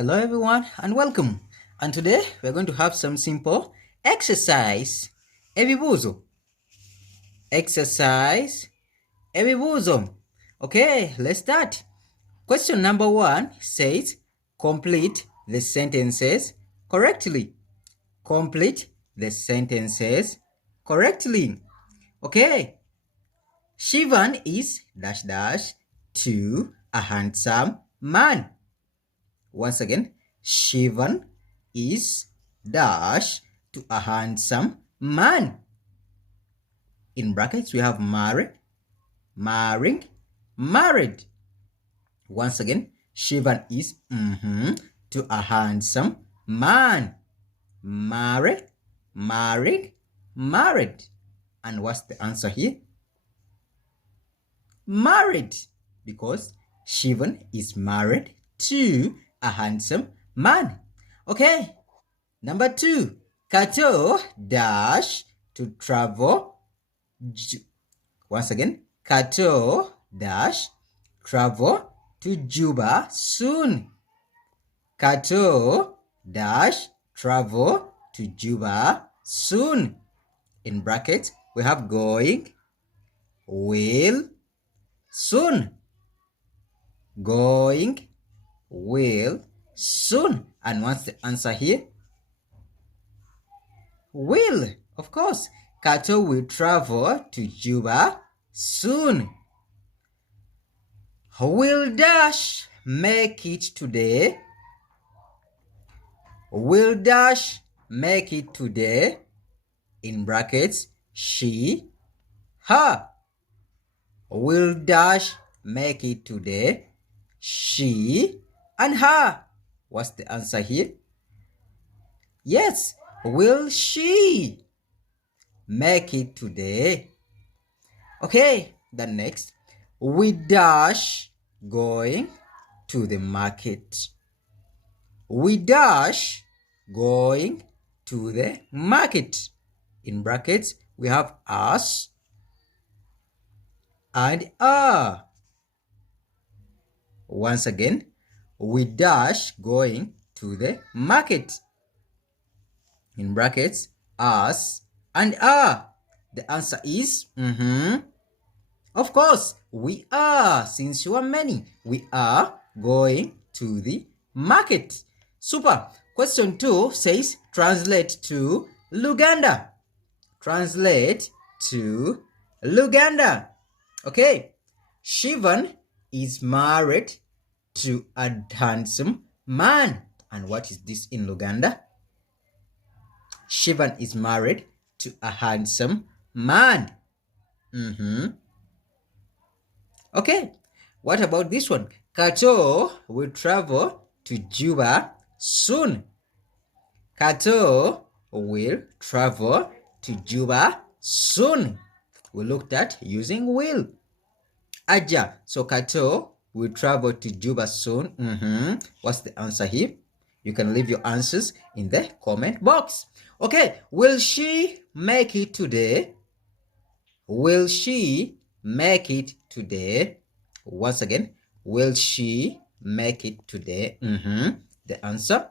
Hello everyone and welcome. And today we're going to have some simple exercise. Ebibuuzo. Exercise. Ebibuuzo. Okay, let's start. Question number 1 says complete the sentences correctly. Complete the sentences correctly. Okay. Shivan is dash dash to a handsome man. Once again, Shivan is dash to a handsome man. In brackets, we have married, marrying, married. Once again, Shivan is to a handsome man. Married, married, married. And what's the answer here? Married, because Shivan is married to a handsome man. Okay. Number 2. Kato dash to travel. Once again. Kato dash travel to Juba soon. Kato dash travel to Juba soon. In brackets, we have going, will, soon. Going, will, soon. And what's the answer here? Will, of course. Kato will travel to Juba soon. Will dash make it today? Will dash make it today? In brackets, she, her. Will dash make it today? She and her. What's the answer here? Yes, will she make it today? Okay, the next. We dash going to the market. We dash going to the market. In brackets, we have us and are. Once again, we dash going to the market. In brackets, us and are. The answer is, of course, we are. Since you are many, we are going to the market. Super. Question 2 says, translate to Luganda. Translate to Luganda. Okay. Shivan is married to a handsome man. And what is this in Luganda? Shivan is married to a handsome man. Okay, what about this one? Kato will travel to Juba soon. Kato will travel to Juba soon. We looked at using will. Aja, so Kato will travel to Juba soon. What's the answer here? You can leave your answers in the comment box. Okay, will she make it today? Will she make it today? Once again, will she make it today? The answer.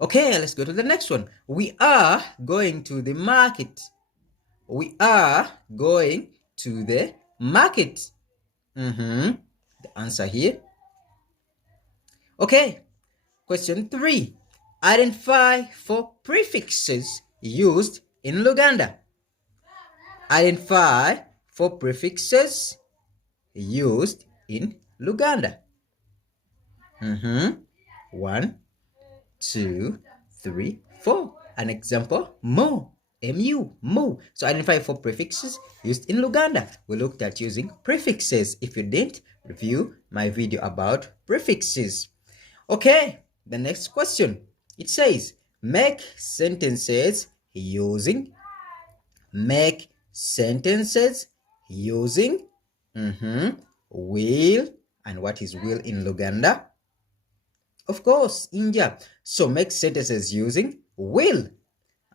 Okay, let's go to the next one. We are going to the market. We are going to the market. The answer here. Okay, question 3. Identify 4 prefixes used in Luganda. Identify 4 prefixes used in Luganda. 1, 2, 3, 4. An example, mu, mu, mu. So identify 4 prefixes used in Luganda. We looked at using prefixes. If you didn't, review my video about prefixes. Okay, the next question. It says, make sentences using will. And what is will in Luganda? Of course, India. So make sentences using will.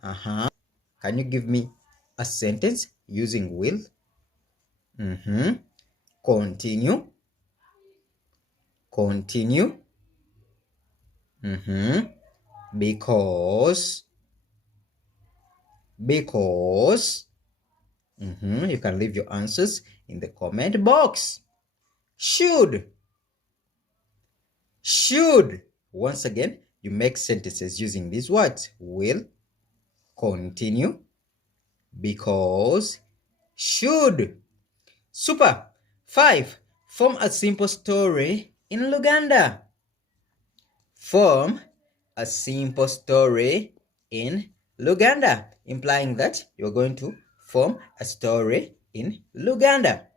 Can you give me a sentence using will? Continue. Mhm. Because. Because. You can leave your answers in the comment box. Should. Should. Once again, you make sentences using these words. Will, continue, because, should. Super. 5. Form a simple story in Luganda. Form a simple story in Luganda, implying that you're going to form a story in Luganda.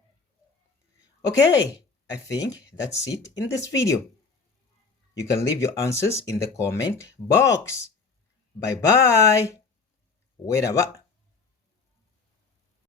Okay, I think that's it in this video. You can leave your answers in the comment box. Bye bye. Wait a